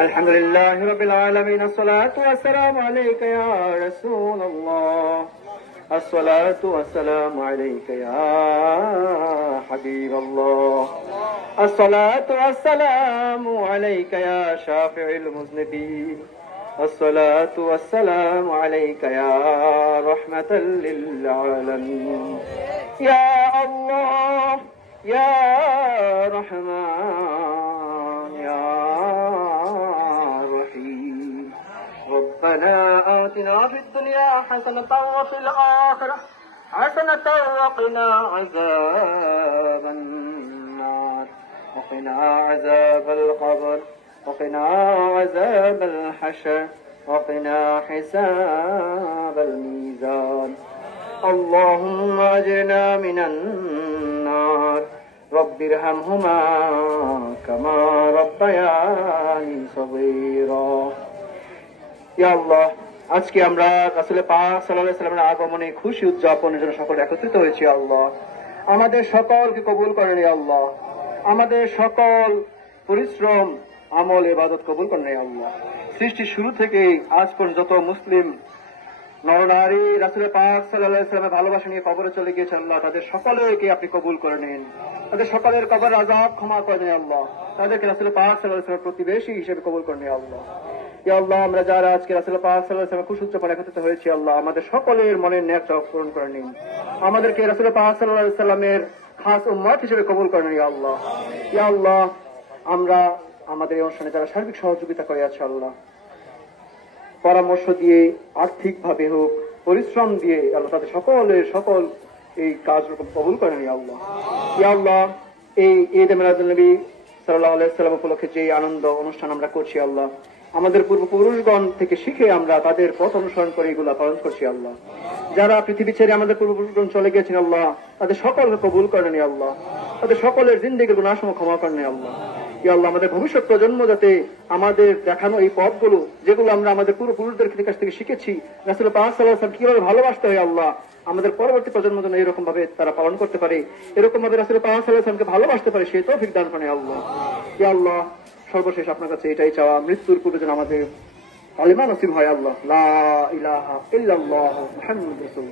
الحمد لله رب العالمين الصلاة والسلام عليك يا رسول الله الصلاة والسلام عليك يا حبيب الله الصلاة والسلام عليك يا شافع المذنبين الصلاة والسلام عليك يا رحمة للعالمين يا الله يا رحمن يا رحيم ربنا آتنا في الدنيا حسنة وفي الآخرة حسنة وقنا عذاب النار وقنا عذاب القبر وقنا عذاب الحشر وقنا حساب الميزان اللهم أجرنا من النار رب ارحمهما كما ربياني صغيرا ইয়া আল্লাহ, আজকে আমরা রাসূল পাক সাল্লাল্লাহু আলাইহি ওয়াসাল্লামের আগমনে খুশি উদযাপনের জন্য সকলে একত্রিত হয়েছি। আল্লাহ আমাদের সকলকে কবুল করেন। ইয়া আল্লাহ আমাদের সকল পরিশ্রম আমল ইবাদত কবুল করেন। ইয়া আল্লাহ সৃষ্টির শুরু থেকে আজ পর্যন্ত যত মুসলিম নরনারী রাসূল পাক সাল্লাল্লাহু আলাইহি ওয়াসাল্লামের ভালোবাসা নিয়ে কবরে চলে গিয়েছে, আল্লাহ তাদের সকলকে আপনি কবুল করে নিন, তাদের সকলের কবর আযাব ক্ষমা করে দিন। আল্লাহ তাদেরকে রাসূল পাক সাল্লাল্লাহু আলাইহি ওয়াসাল্লামের প্রতিবেশী হিসেবে কবুল করে নিন। আল্লাহ ইয়া আল্লাহ আমরা যারা আজকে রাসূল পাক সাল্লাল্লাহু আলাইহি ওয়াসাল্লামের খুশি উদযাপনে একত্রিত হয়েছি, আল্লাহ আমাদের সকলের মনের ন্যাক চাওয়া পূরণ করে নিন, আমাদেরকে রাসূল পাক সাল্লাল্লাহু আলাইহি ওয়াসাল্লামের খাস উম্মত হিসেবে কবুল করে নিন। ইয়া আল্লাহ ইয়া আল্লাহ আমরা আমাদের এই অনুষ্ঠানে যারা সার্বিক সহযোগিতা করে আছে, আল্লাহ পরামর্শ দিয়ে আর্থিকভাবে হোক পরিশ্রম দিয়ে, আল্লাহ তাদের সকলের সকল এই কাজ কবুল করেন। ইয়া আল্লাহ ইয়া আল্লাহ এই ঈদ মিলাদুন নবী সাল্লাল্লাহু আলাইহি ওয়াসাল্লাম উপলক্ষে যে আনন্দ অনুষ্ঠান আমরা করছি, আল্লাহ আমাদের পূর্বপুরুষগণ থেকে শিখে আমরা তাদের পথ অনুসরণ করে এগুলা পালন করছি। আল্লাহ যারা পৃথিবী ছেড়ে আমাদের পূর্বপুরুষগণ চলে গেছেন, আল্লাহ তাদের সকলকে কবুল করেন। ইয়া আল্লাহ তাদের সকলের জিন্দেগির গুনাহসমূহ ক্ষমা করেন। ইয়া আল্লাহ ইয়া আল্লাহ আমাদের ভবিষ্যৎ প্রজন্ম যাতে আমাদের দেখানো এই পথগুলো যেগুলো আমরা আমাদের পূর্বপুরুষদের কাছ থেকে শিখেছি, রাসূল পাক সাল্লাল্লাহু আলাইহি ওয়াসাল্লাম কিভাবে ভালোবাসতে হয়, আল্লাহ আমাদের পরবর্তী প্রজন্ম যেন এরকম ভাবে তারা পালন করতে পারে, এরকম ভাবে রাসূল পাক সাল্লাল্লাহু আলাইহি ওয়াসাল্লামকে ভালোবাসতে পারে, সেই তৌফিক দান করেন। আল্লাহ ইয়া আল্লাহ সর্বশেষ আপনার কাছে এটাই চাওয়া, মৃত্যুর পূর্বে যেন আমাদের কালিমা নসিব হয়। আল্লাহ লা ইলাহা ইল্লাল্লাহ মুহাম্মাদুর রাসূলুল্লাহ।